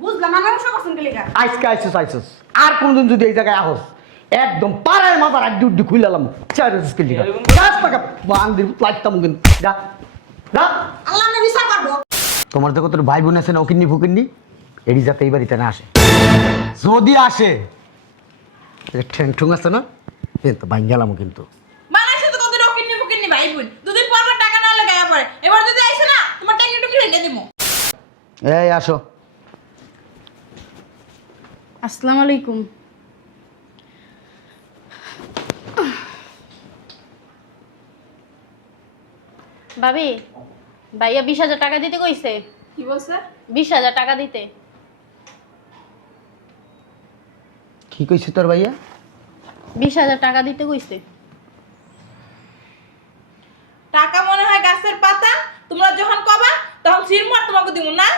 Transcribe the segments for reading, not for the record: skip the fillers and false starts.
বুঝলাম না নমস্কার করছেন কে লেখা আইসস আর কোনদিন যদি এই জায়গায় আহস একদম পাড়ায় মাথার আড্ডি উড্ডি খুইলালাম চার্জেস কে লিগা 10 টাকা বান্দির লাইতাম কিন্তু যা যা আল্লাহ আমি বিচার করবো। তোমার দেখো তোর ভাই বোন আছে না ওকিন্নি ফুকিন্নি এডি যাতে এই বাড়িতে না আসে যদি আসে ঠ্যাং ঠুং আছে না তো ভাই গেলাম কিন্তু মানাইছে তো কত রকিনি ফুকিনি ভাই বোন দুদিন পর পর টাকা না লাগায়া পড়ে এবার যদি আইছে না তোমার টাকা একটু ভেঙে দিমু। এই আসো আসসালামু আলাইকুম। ভাবি ভাইয়া 20,000 টাকা দিতে কইছে। কি বলছে? 20,000 টাকা দিতে। কি কইছিস তোর ভাইয়া? 20,000 টাকা দিতে কইছে। টাকা মনে হয় গাছের পাতা, তোমরা যখন কবা তখন সিরমার তোমাকে দিমু না।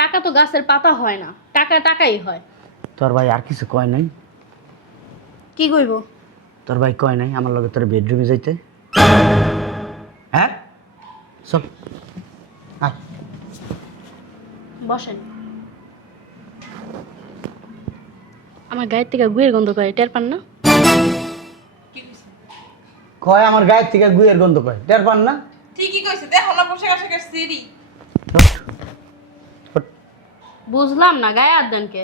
টাকা তো গাছের পাতা হয় না, টাকা টাকাই হয়। তোর ভাই আর কিছু কয় নাই? কি কইব? তোর ভাই কয় নাই আমার লগে তোর বেডরুমে যাইতে? হ্যাঁ চল আয় বসেন। আমার গায়ের থেকে গুয়ের গন্ধ করে, টের পান না? কি কইছে? কয় আমার গায়ের থেকে গুয়ের গন্ধ কয়, টের পান না? ঠিকই কইছে, দেখো না পোশাক আশাকের সিরি। বুঝলাম না, গায়ে হাত দেন কে?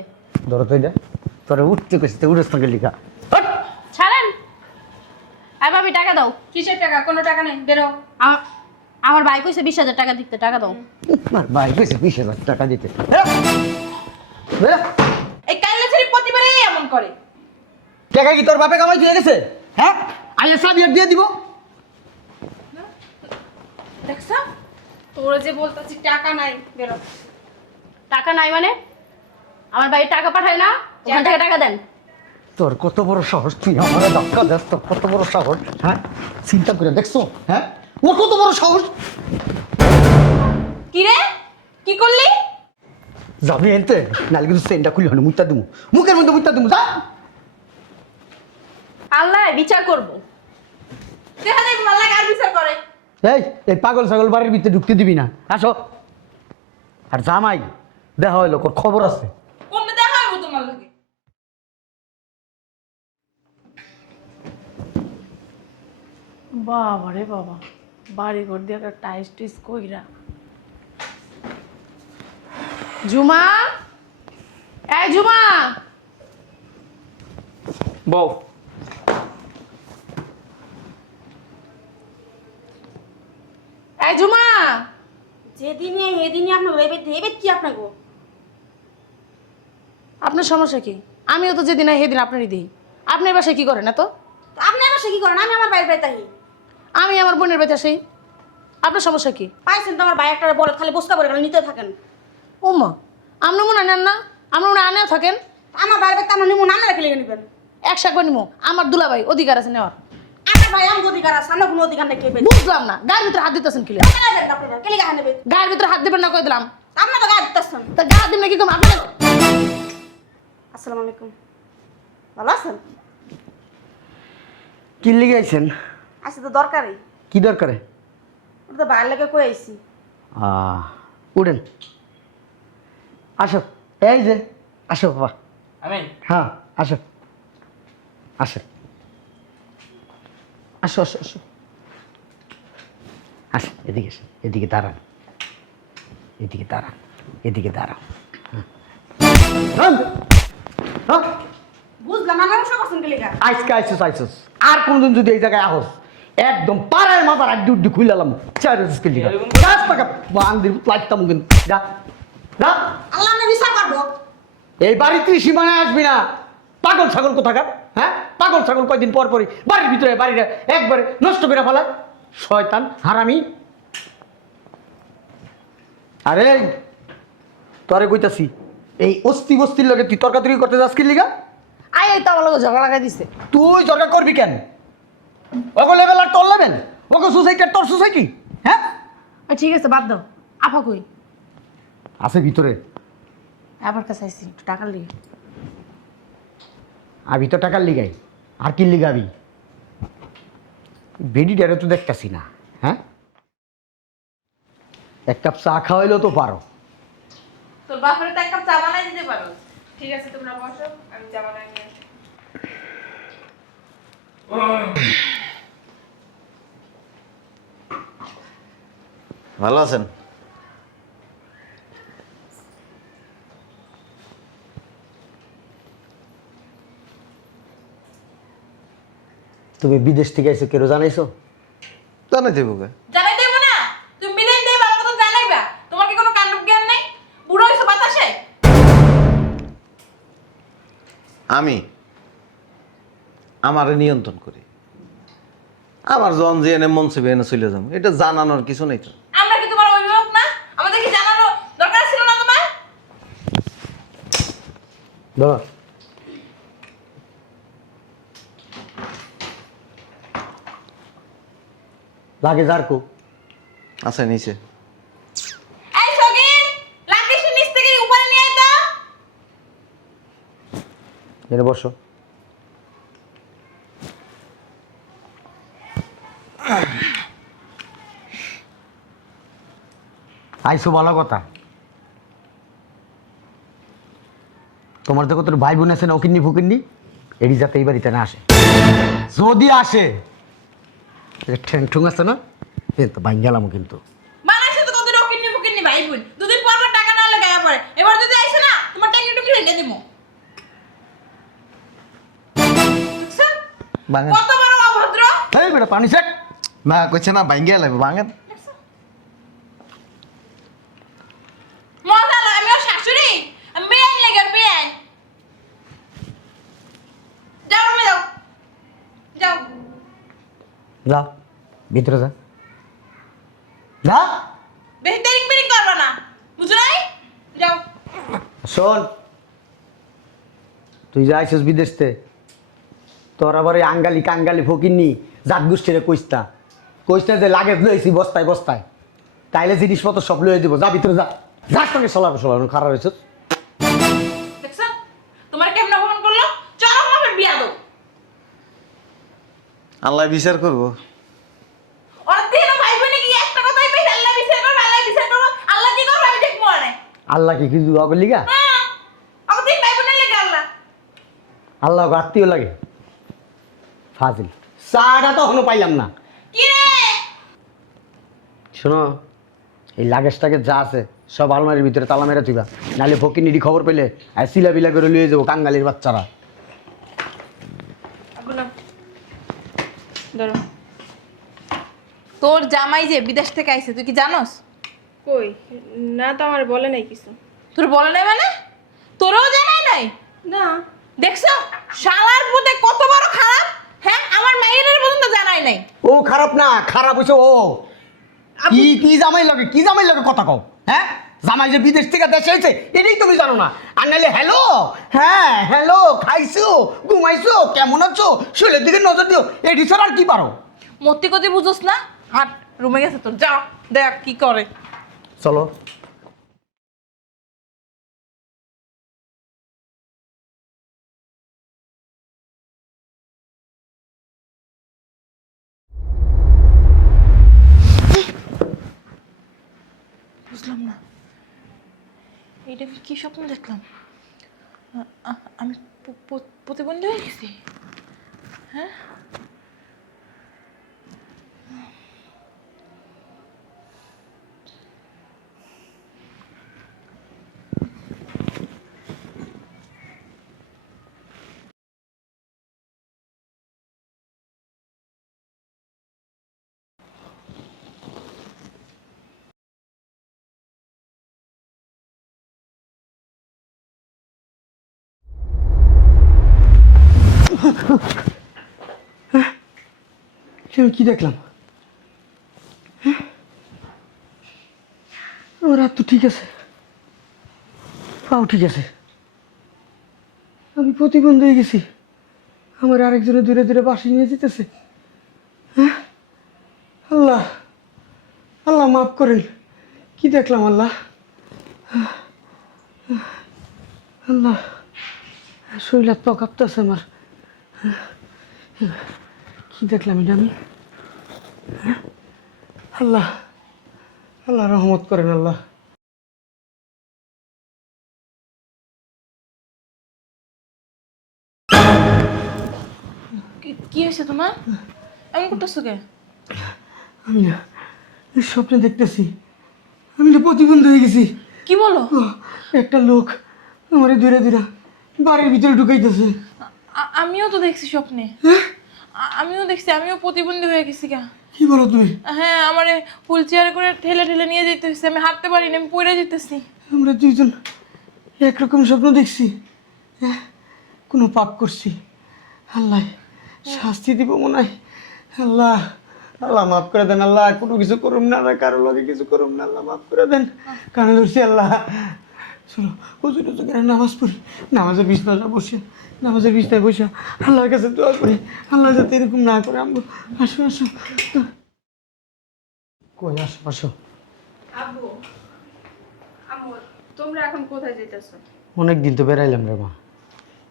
ধরো তো এটা তোরা উঠতে কইছিস তো উড়েছ না লিখা ছাড়েন। আর ভাবি টাকা দাও। কিসের টাকা? কোনো টাকা নেই, বেরো। আমার ভাই কইছে 20,000 টাকা দিতে, টাকা দাও। আমার ভাই কইছে 20,000 টাকা দিতে। এই কাইলে ছেড়ে প্রতিবারই এমন করে। টাকা কি তোর বাপে কামাই দিয়ে গেছে? হ্যাঁ আইলে সাবি আর দিয়ে দিব। দেখছো? তোরা যে বলতাছি টাকা নাই, বেরো। টাকা নাই মানে? আমার ভাই টাকা পাঠায় না, ওখান থেকে টাকা দেন। তোর কত বড় সাহস, তুই আমারে ধাক্কা দেস, তোর কত বড় সাহস? হ্যাঁ চিন্তা করে দেখছো? হ্যাঁ ওর কত বড় সাহস? কি রে? কি করলি? যাবি এনতে নালে কিন্তু সেন্ডা খুলি হন মুইতা দিমু, মুখের মধ্যে মুইতা দিমু। যা আল্লাহ বিচার করব। দেখা যাক ভালো লাগে আর বিচার করে। এই পাগল ছাগল বাড়ির ভিতরে ঢুকতে দিবি না, আসো। আর জামাই দেখা হইলো, ওর খবর আছে। কোনটা দেখা হইব তোমার লাগে? বাবা রে বাবা, বাড়ি ঘর দিয়ে একটা টাইস টিস কইরা। জুমা, এই জুমা, বউ এই জুমা। যেদিনে এদিনে আপনার রেবে দেবে কি আপনাকে? আপনার সমস্যা কি? আমিও তো যেদিন আই সেদিন আপনারই দিই। আপনার বাসায় কি করেন না তো? আপনি আমার সে কি করেন? আমি আমার বাইরে বাইরে আমি আমার বোনের বাড়িতে আসি। আপনার সমস্যা কি? পাইছেন তো আমার ভাই একটা বলে খালি বসকা করে গেল নিতে থাকেন। ওমা, আপনার মনে নেন না? আপনার মনে আনেও থাকেন। আমার বাইরে বাইরে আমরা নিমু না, আমরা রেখে লেগে নেবেন। একশো নিমো, আমার দুলাভাই অধিকার আছে নেওয়ার। আমার ভাই আমার অধিকার আছে, আমরা কোনো অধিকার নেই কেবে। বুঝলাম না, গায়ের ভিতরে হাত দিতেছেন কিলে? আপনারা কেলে গায়ে নেবে? গায়ের ভিতরে হাত দিবেন না কই দিলাম। আপনার তো গায়ে দিতেছেন। তা গা দিন নাকি কম আপনার? আসসালামু আলাইকুম, ভালো আছেন? কি লিগে আইছেন? আসি তো দরকারই। কি দরকারে? ওটা তো বাইরে লেগে কই আইছি। উঠেন, আসো। এই যে আসো বাবা। আমি হ্যাঁ আসো, আসো আসো আসো আসো আসো, এদিকে এসো, এদিকে দাঁড়ান, এদিকে দাঁড়ান, এদিকে দাঁড়ান। বুঝলাম না নমস্কার করছেন কে লেখা? আইসস আর কোনদিন যদি এই জায়গায় আহস একদম পাড়ায় মাথার আড্ডি উড্ডি খুইলালাম চার্জেস কে লিগা 10 টাকা বান্দির লাইতাম কিন্তু যা যা আল্লাহ আমি বিচার করবো। এই বাড়িতে সীমানায় আসবি না, পাগল ছাগল কোথাকার। হ্যাঁ পাগল ছাগল কয়দিন পর পরই বাড়ির ভিতরে বাড়িটা একবারে নষ্ট করে ফেলায়, শয়তান হারামি। আরে তোরে কইতাছি এই অস্তি বস্তির লগে তুই তর্কাতর্কি করতে যাস কি লিগা? আই এই তো আমার লোক ঝগড়া লাগাই দিছে। তুই ঝগড়া করবি কেন? ওগো লেভেল আর তোর লেভেল, ওগো সোসাইটি আর তোর সোসাইটি। হ্যাঁ ঠিক আছে বাদ দাও। আফা কই? আছে ভিতরে। আবার কাছে আইছি একটু টাকার লিগে। আবি তো টাকার লিগাই, আর কি লিগাবি? বেডিটারে তো দেখতাছি না। হ্যাঁ এক কাপ চা খাওয়াইলেও তো পারো, তোর বাপরে তো এক কাপ চা বানাই দিতে পারো। ঠিক আছে তোমরা বসো, আমি চা বানাই নিয়ে আসি। ভালো আছেন? তুমি বিদেশ থেকে আইছো কেউ জানাইছো? জানাই দেবো কে? জানাই দেবো না? তুমি বিদেশ দিয়ে বাবা তো জানাইবা। তোমার কি কোনো কাণ্ড জ্ঞান নাই? বুড়ো হইছো বাতাসে? আমি আমারে নিয়ন্ত্রণ করি। আমার জন যে এনে মন চাইবে এনে চলে যাবো, এটা জানানোর কিছু নেই তো। আমরা কি তোমার অভিভাবক না? আমাদের কি জানানো দরকার ছিল না তোমার? বাবা লাগে যারকো আছে নিচে। এই সগির, লাকিসের নিচ থেকে উপরে নিয়ে আয় তো। এনে বসো। আইসো ভালো কথা। তোমার দেখো তোর ভাই বোন আছে না ওকিন্নি ফুকিন্নি, এটি যাতে এই বাড়িতে না আসে। যদি আসে ঠ্যাং ঠুং আছে না, তো বাইন গেলাম কিন্তু। বানাইছে তো কত রকিন্নি ফুকিন্নি ভাই বোন। দুদিন পর পর টাকা না হলে গায়ে পড়ে। এবার যদি আইসে না, তোমার ট্যাঙ্কি টুঙ্কি ভেঙে দিমু। দেখছো? ভাঙেন। কত বড় অভদ্র। এই বেটা পানি শেক। মা কইছে না ভাঙ্গিয়া লাগবে, ভাঙেন। দেখছো? মজা লাগে, আমি ওর শাশুড়ি। আমি বেআইন লাগে, বেআইন। যাও রুমে যাও। যাও। যা ভিতরে যা, যা। বেশি দেরিং বেরিং করবা না। বুঝো নাই? যাও। শোন, তুই যা আইসিস বিদেশতে, তোর আবার এই আঙ্গালি কাঙ্গালি ফকিরনি জাত গোষ্ঠীরে কইস্তা কইস্তা যে লাগে লইছি বস্তায় বস্তায়, তাইলে জিনিসপত্র সব লইয়ে দিব। যা ভিতরে যা, যার সঙ্গে সলানো খারাপ হয়েছে। দেখছো? তোমার কেমন অপমান করলো? চরম মাপের বিয়া দাও। আল্লাহ বিচার করবো। ওর দিন ভাই বোনে কি একটা কথাই পেয়ে আল্লাহ বিচার করবে, আল্লাহ বিচার করবে। আল্লাহ কি করবে আমি দেখবো না। আল্লাহ কি কিছু হবে লিগা? হ্যাঁ। ওর দিন ভাই বোনের লেগে আল্লাহ। আল্লাহ আত্মীয় লাগে ফাজিল। চাটা তখনও পাইলাম না। কি রে? শোনো, এই লাগেজটাকে যা আছে সব আলমারির ভিতরে তালা মেরে দিবা, নাহলে ফকিরনিটি খবর পেলে আর সিলা বিলা করে লিয়ে যাবো কাঙ্গালির বাচ্চারা। ধরো। তোর জামাই যে বিদেশ থেকে আইছে তুই কি জানোস? কই না তো আমার বলে নাই কিছু। তোর বলে নাই মানে? তোরও জানাই নাই? না দেখছো শালার পুতে কত বড় খারাপ। হ্যাঁ, আমার মায়ের পর্যন্ত জানাই নাই। ও খারাপ না, খারাপ হইছে ও। কি কি জামাই লাগে, কি জামাই লাগে কথা কও। হ্যাঁ, জামাই যে বিদেশ থেকে দেশে এসেছে এটাই তুমি জানো না। আর নাহলে হ্যালো, হ্যাঁ হ্যালো, খাইছো ঘুমাইছো কেমন আছো শরীরের দিকে নজর দিও, এটি ছাড়া আর কি পারো? মতি কতি বুঝোস না? হাট, রুমে গেছে তোর, যা দেখ কি করে। চলো। বুঝলাম না, এটা আমি কি স্বপ্ন দেখলাম? আমি প্রতিবন্ধী হয়ে গেছি? হ্যাঁ, আমি কি দেখলাম? আমার হাত তো ঠিক আছে, পাও ঠিক আছে, আমি প্রতিবন্ধী হয়ে গেছি। আমার আরেকজনে দূরে দূরে বাসি নিয়ে যেতেছে। আল্লাহ, আল্লাহ মাফ করেন। কি দেখলাম আল্লাহ? আল্লাহ, শরীর হাত পা কাঁপতেছে আমার। কি দেখলাম এটা আমি? আল্লাহ, আল্লাহ রহমত করেন আল্লাহ। কি হয়েছে তোমার? এমন করতেছো কে? আমি না এই স্বপ্নে দেখতেছি আমি না প্রতিবন্ধী হয়ে গেছি। কি বলো? একটা লোক আমার দূরে দূরে বাড়ির ভিতরে ঢুকাইতেছে। আমিও তো দেখছি স্বপ্নে। আমিও দেখছি, আমিও প্রতিবন্ধী হয়ে গেছি গা। কি বলো তুমি? হ্যাঁ, আমার হুইল চেয়ারে করে ঠেলে ঠেলে নিয়ে যেতে হচ্ছে, আমি হাঁটতে পারি না, আমি পড়ে যেতেছি। আমরা দুইজন একরকম স্বপ্ন দেখছি। কোনো পাপ করছি, আল্লাহ শাস্তি দিব মনে হয়। আল্লাহ আল্লাহ মাফ করে দেন। আল্লাহ কোনো কিছু করুম না, না কারোর লগে কিছু করুম না, আল্লাহ মাফ করে দেন। কানে ধরছি আল্লাহ। চলো হুজুর হুজুর নামাজ পড়ি, নামাজের বিছনাটা বসে, নামাজের বিছনায় বসে আল্লাহর কাছে দোয়া করি আল্লাহ যাতে এরকম না করে। আমগো আসো আসো, কই আসো আসো। আব্বু আম্মু, তোমরা এখন কোথায় যাইতেছো? অনেক দিন তো বেড়াইলাম রে মা,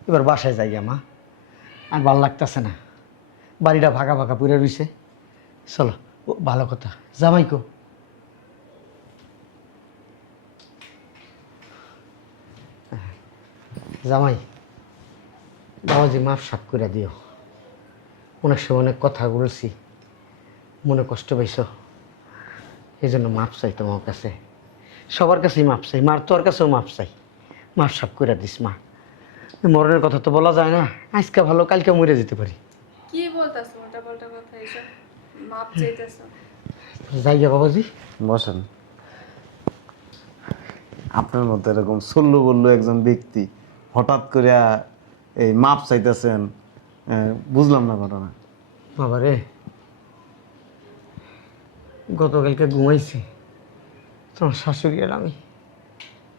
এবার বাসায় যাই মা। আর ভালো লাগতেছে না, বাড়িটা ভাগা ভাগা পুরে রইছে। চলো, ও ভালো কথা। জামাই কো? জামাই, বাবাজি মাফ সাফ করে দিও। অনেক সময় অনেক কথা বলছি, মনে কষ্ট পাইছ, এই জন্য মাফ চাই তোমার কাছে। সবার কাছেই মাফ চাই, মার তোর কাছেও মাফ চাই। মাফ সাফ করে দিস মা। মরণের কথা তো বলা যায় না, আজকে ভালো কালকে মরে যেতে পারি। কি বলতাছো ওটা বলটা কথা এসব? মাপ চাইতেছো? যাইয়া বাবাজি। বসেন। আপনার মতো এরকম সল্লু বললো একজন ব্যক্তি হঠাৎ করে এই মাপ চাইতেছেন, বুঝলাম না ঘটনা। বাবা রে, গতকালকে ঘুমাইছি, তোমার শাশুড়ি আর আমি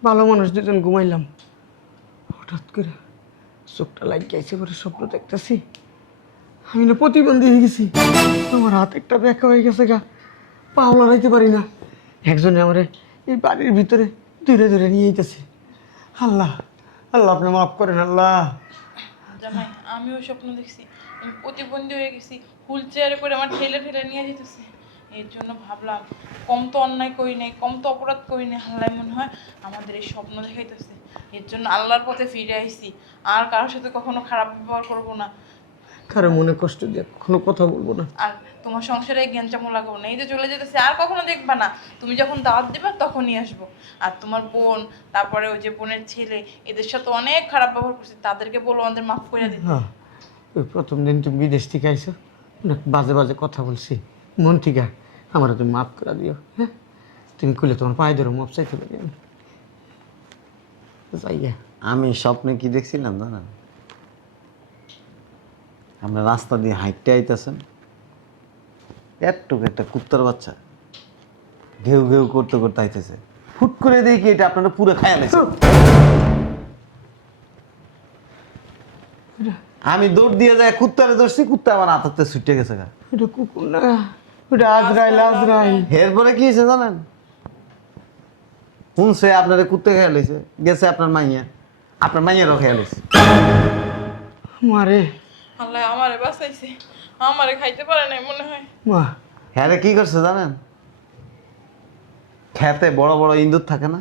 ভালো মানুষ দুজন ঘুমাইলাম, হঠাৎ করে চোখটা লাগিয়েছে, পরে স্বপ্ন দেখতেছি আমি না প্রতিবন্ধী হয়ে গেছি। আমার হাত একটা ব্যাখ্যা হয়ে গেছে গা, পাও লড়াইতে পারি না। একজনে আমারে এই বাড়ির ভিতরে দূরে দূরে নিয়ে যেতেছে। আল্লাহ আল্লাহ আপনি মাফ করেন আল্লাহ। জামাই, আমিও স্বপ্ন দেখছি, আমি প্রতিবন্ধী হয়ে গেছি, হুইল চেয়ারে করে আমার ঠেলে ঠেলে নিয়ে যেতেছে। এর জন্য ভাবলাম কম তো অন্যায় করি নাই, কম তো অপরাধ করি নাই, আল্লাহ মনে হয় আমাদের এই স্বপ্ন দেখাইতেছে। এর জন্য আল্লাহর পথে ফিরে আইছি, আর কারোর সাথে কখনো খারাপ ব্যবহার করবো না, কারো মনে কষ্ট দিয়ে কখনো কথা বলবো না। আর তোমার সংসারে জ্ঞানচামো লাগাবো না। এই যে চলে যেতেছে, আর কখনো দেখবা না, তুমি যখন দাওয়াত দিবা তখনই আসবো। আর তোমার বোন, তারপরে ওই যে বোনের ছেলে, এদের সাথে অনেক খারাপ ব্যবহার করছে, তাদেরকে বলো আমাদের মাফ করে দিতে। হ্যাঁ, ওই প্রথম দিন তুমি বিদেশ থেকে আইছো, অনেক বাজে বাজে কথা বলছি, মন থেকে আমার তুমি মাফ করে দিও। হ্যাঁ, তুমি খুলে তোমার পায়ে ধরো, মাপ চাইতে পারি আমি। যাইয়া আমি স্বপ্নে কি দেখছিলাম জানেন? আমরা রাস্তা দিয়ে হাঁটতে আইতেছেন, একটুকু একটা কুত্তার বাচ্চা ঘেউ ঘেউ করতে করতে আইতেছে, ফুট করে দেখি এটা আপনারা পুরো খায়া গেছে। আমি দৌড় দিয়ে যাই কুত্তারে ধরছি, কুত্তা আমার হাতে ছুটে গেছে গা। এটা কুকুর না, ওটা আজরাইল আজরাইল। এরপরে কি হয়েছে জানেন? শুনছে আপনারে কুত্তে খেয়াল হয়েছে, গেছে আপনার মাইয়ারও খেয়াল হয়েছে। মারে আল্লাহ আমারে বাঁচাইছে, আমারে খাইতে পারে নাই মনে হয়। মা, হ্যাঁ রে, কি করছে জানেন? খেতে বড় বড় ইন্দুর থাকে না,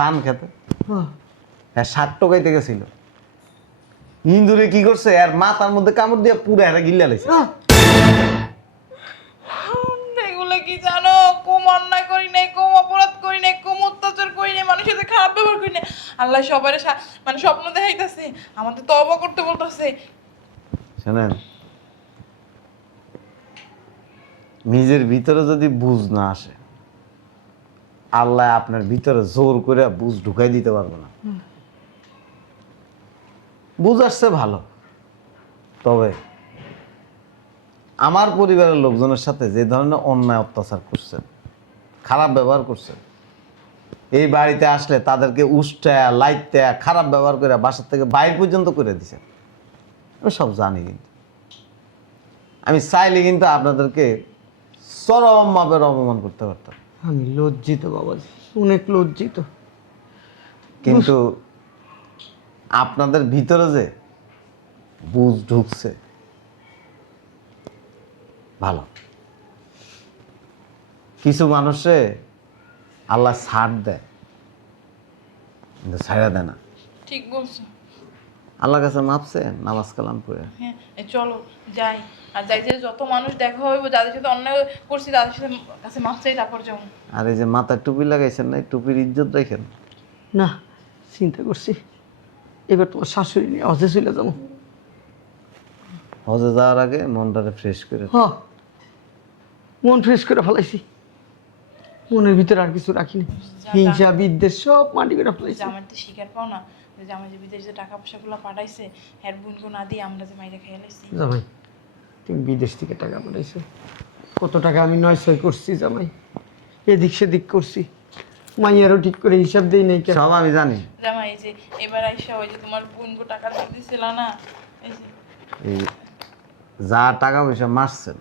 ধান খেতে, হ্যাঁ 60 টাকাইতে গেছিল। ইন্দুরে কি করছে, আর মাথার মধ্যে কামড় দিয়ে পুরো হ্যাঁ গিল্লা লেছে। এগুলো কি জানো? কম অন্যায় করি নাই, কম অপরাধ করি নাই, কম অত্যাচার করি নাই, মানুষের সাথে খারাপ ব্যবহার করি নাই। আল্লাহ সবার মানে স্বপ্ন দেখাইতেছে, আমাদের তওবা করতে বলতেছে। শোনেন, নিজের ভিতরে যদি বুঝ না আসে, আল্লাহ আপনার ভিতরে জোর করে বুঝ ঢুকাই দিতে পারবে না। বুঝ আসছে ভালো, তবে আমার পরিবারের লোকজনের সাথে যে ধরনের অন্যায় অত্যাচার করছেন, খারাপ ব্যবহার করছেন, এই বাড়িতে আসলে তাদেরকে উষ্টা লাইটটা খারাপ ব্যবহার করে বাসার থেকে বাইর পর্যন্ত করে দিছেন, আমি সব জানি। কিন্তু আমি চাইলে কিন্তু আপনাদেরকে চরমভাবে অপমান করতে পারতাম, আমি লজ্জিত বাবাজি, অনেক লজ্জিত। কিন্তু আপনাদের ভিতরে যে বুঝ ঢুকছে ভালো। কিছু মানুষে আল্লাহ ছাড় দেয়, কিন্তু ছাড়া দেয় না। ঠিক বলছো। আল্লাহর কাছে মাপছে নামাজ কালাম করে। হ্যাঁ চলো যাই, আর যাইতে যত মানুষ দেখা হইব যাদের সাথে অন্যায় করছি তাদের সাথে কাছে মাপ চাই, তারপর যাবো। আর এই যে মাথায় টুপি লাগাইছেন না, এই টুপির ইজ্জত রাখেন। না, চিন্তা করছি এবার তোমার শাশুড়ি নিয়ে হজে চলে যাবো। হজে যাওয়ার আগে মনটাকে ফ্রেশ করে। হ, মন ফ্রেশ করে ফেলাইছি, মনের ভিতরে আর কিছু রাখিনি, হিংসা বিদ্বেষ সব মাটি করে ফেলাইছি। জামাই তো শিকার পাও না যে জামাই যে বিদেশে টাকা পয়সাগুলো পাঠাইছে, হ্যার বোনকে না দিয়ে আমরা যে মাইরে খেয়ে লাইছি। জামাই, তুমি বিদেশ থেকে টাকা পাঠাইছো, কত টাকা আমি নয় ছয় করছি জামাই, এদিক সেদিক করছি, মাইয়ারও ঠিক করে হিসাব দেই নাই কেন। সব আমি জানি। জামাই এই যে এবার আইসা ওই যে তোমার বোনকে টাকা দিয়ে দিছিল না, এই যে এই যা টাকা পয়সা মারছেন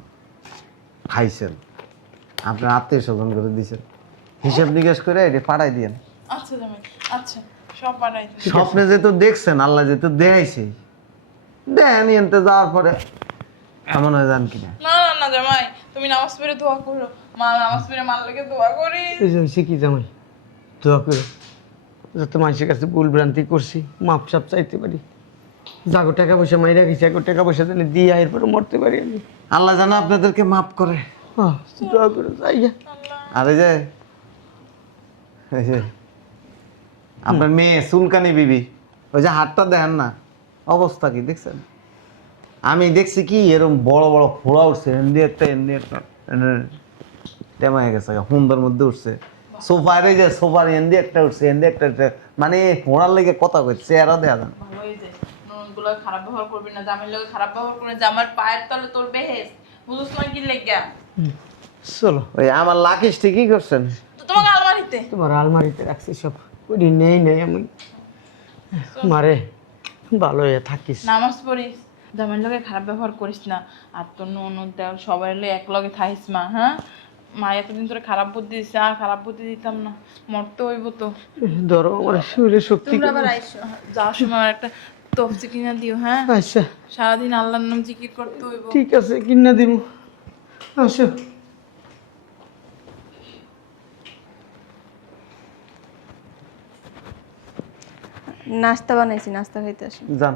খাইছেন আপনার আত্মীয় স্বজন করে দিয়েছেন, হিসাব নিকাশ করে এটা পাঠাই দিয়েন। আচ্ছা জামাই, আচ্ছা সব পাঠাই দিই। স্বপ্নে যেহেতু দেখছেন, আল্লাহ যেহেতু দেখাইছে, দেন এনতে যাওয়ার পরে এমন হয়ে যান কিনা। না না না জামাই, তুমি নামাজ পড়ে দোয়া করো, মা নামাজ পড়ে মার লেগে দোয়া করি। এই যে হয়েছে কি জামাই, দোয়া করে যাতে মানুষের কাছে ভুল ভ্রান্তি করছি মাপ সাপ চাইতে পারি, যাগো টাকা পয়সা মাইরা গেছি, আগো টাকা পয়সা দিলে দিয়ে এরপরে মরতে পারি আমি। আল্লাহ যেন আপনাদেরকে মাফ করে। দোয়া করে যাই গে। আর এই যে আপনার মেয়ে সুলকানি বিবি, ওই যে হাতটা দেখেন না অবস্থা কি দেখছেন? আমি দেখছি কি এরকম বড় বড় ফোড়া উঠছে, এমনি একটা টেমা হয়ে গেছে, হুন্দার মধ্যে উঠছে। সোফার এই যে সোফার এমনি একটা উঠছে, এমনি একটা মানে ফোড়ার লেগে কথা কই চেহারা দেয়া যান। ভালো এই যে ননদগুলো খারাপ ব্যবহার করবি না, জামাইয়ের লগে খারাপ ব্যবহার করবি না, জামার পায়ের তলে তোর বেহেস, বুঝছ না কি লেগা? চলো, ওই আমার লাকিস ঠিকই করছেন। তো তোমাকে আলমারিতে তোমার আলমারিতে রাখছি সব, ওই নেই নেই আমি মারে, ভালো হয়ে থাকিস। নামাজ পড়িস, জামাইয়ের লগে খারাপ ব্যবহার করিস না, আর তোর ননদ দেওয়া সবাই এক লগে থাইস মা। হ্যাঁ মা এতদিন ধরে খারাপ বুদ্ধি দিচ্ছে, আর খারাপ বুদ্ধি দিতাম না, মরতে হইব তো। ধরো আমার শরীরে শক্তি তোমরা কমে। আবার আইসো। যাওয়ার সময় আমার একটা তফসি কিনা দিও। হ্যাঁ আচ্ছা সারাদিন আল্লাহর নাম জিকির করতে হইব। ঠিক আছে, কিনা দিব। আসো। নাস্তা বানাইছি, নাস্তা খাইতে আসি। যান।